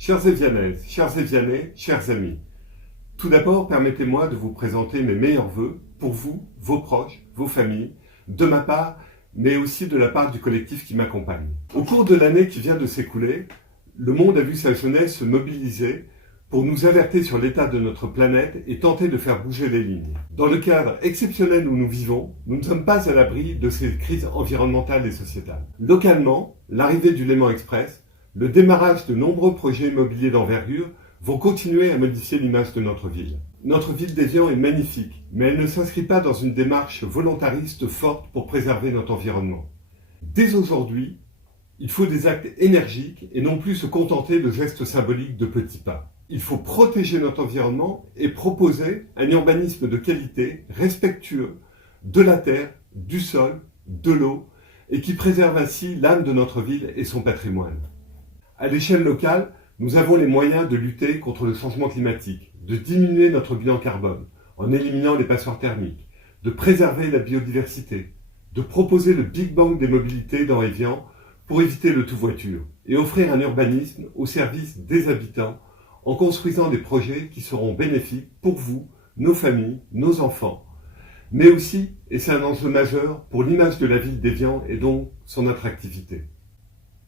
Chères Évianaises, chers Évianais, chers amis, tout d'abord, permettez-moi de vous présenter mes meilleurs vœux pour vous, vos proches, vos familles, de ma part, mais aussi de la part du collectif qui m'accompagne. Au cours de l'année qui vient de s'écouler, le monde a vu sa jeunesse se mobiliser pour nous alerter sur l'état de notre planète et tenter de faire bouger les lignes. Dans le cadre exceptionnel où nous vivons, nous ne sommes pas à l'abri de ces crises environnementales et sociétales. Localement, l'arrivée du Léman Express, le démarrage de nombreux projets immobiliers d'envergure vont continuer à modifier l'image de notre ville. Notre ville d'Évian est magnifique, mais elle ne s'inscrit pas dans une démarche volontariste forte pour préserver notre environnement. Dès aujourd'hui, il faut des actes énergiques et non plus se contenter de gestes symboliques de petits pas. Il faut protéger notre environnement et proposer un urbanisme de qualité, respectueux de la terre, du sol, de l'eau, et qui préserve ainsi l'âme de notre ville et son patrimoine. À l'échelle locale, nous avons les moyens de lutter contre le changement climatique, de diminuer notre bilan carbone en éliminant les passoires thermiques, de préserver la biodiversité, de proposer le Big Bang des mobilités dans Évian pour éviter le tout-voiture et offrir un urbanisme au service des habitants en construisant des projets qui seront bénéfiques pour vous, nos familles, nos enfants, mais aussi, et c'est un enjeu majeur, pour l'image de la ville d'Évian et donc son attractivité.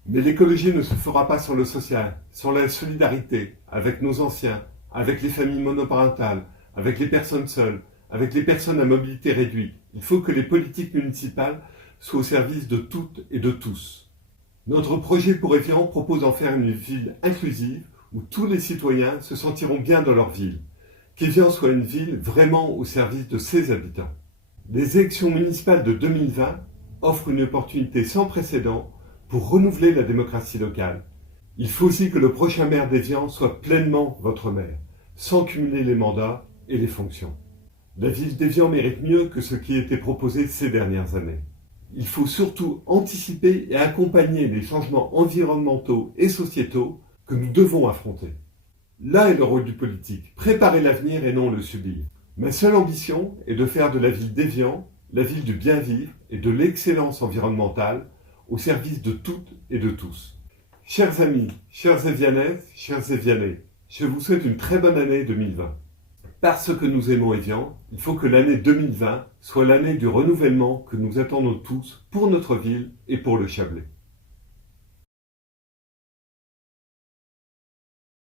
Mais l'écologie ne se fera pas sur le social, sur la solidarité avec nos anciens, avec les familles monoparentales, avec les personnes seules, avec les personnes à mobilité réduite. Il faut que les politiques municipales soient au service de toutes et de tous. Notre projet pour Évian propose d'en faire une ville inclusive où tous les citoyens se sentiront bien dans leur ville, qu'Évian soit une ville vraiment au service de ses habitants. Les élections municipales de 2020 offrent une opportunité sans précédent pour renouveler la démocratie locale. Il faut aussi que le prochain maire d'Évian soit pleinement votre maire, sans cumuler les mandats et les fonctions. La ville d'Évian mérite mieux que ce qui a été proposé ces dernières années. Il faut surtout anticiper et accompagner les changements environnementaux et sociétaux que nous devons affronter. Là est le rôle du politique, préparer l'avenir et non le subir. Ma seule ambition est de faire de la ville d'Évian la ville du bien-vivre et de l'excellence environnementale au service de toutes et de tous. Chers amis, chères Évianaises, chers Évianais, je vous souhaite une très bonne année 2020. Parce que nous aimons Évian, il faut que l'année 2020 soit l'année du renouvellement que nous attendons tous pour notre ville et pour le Chablais.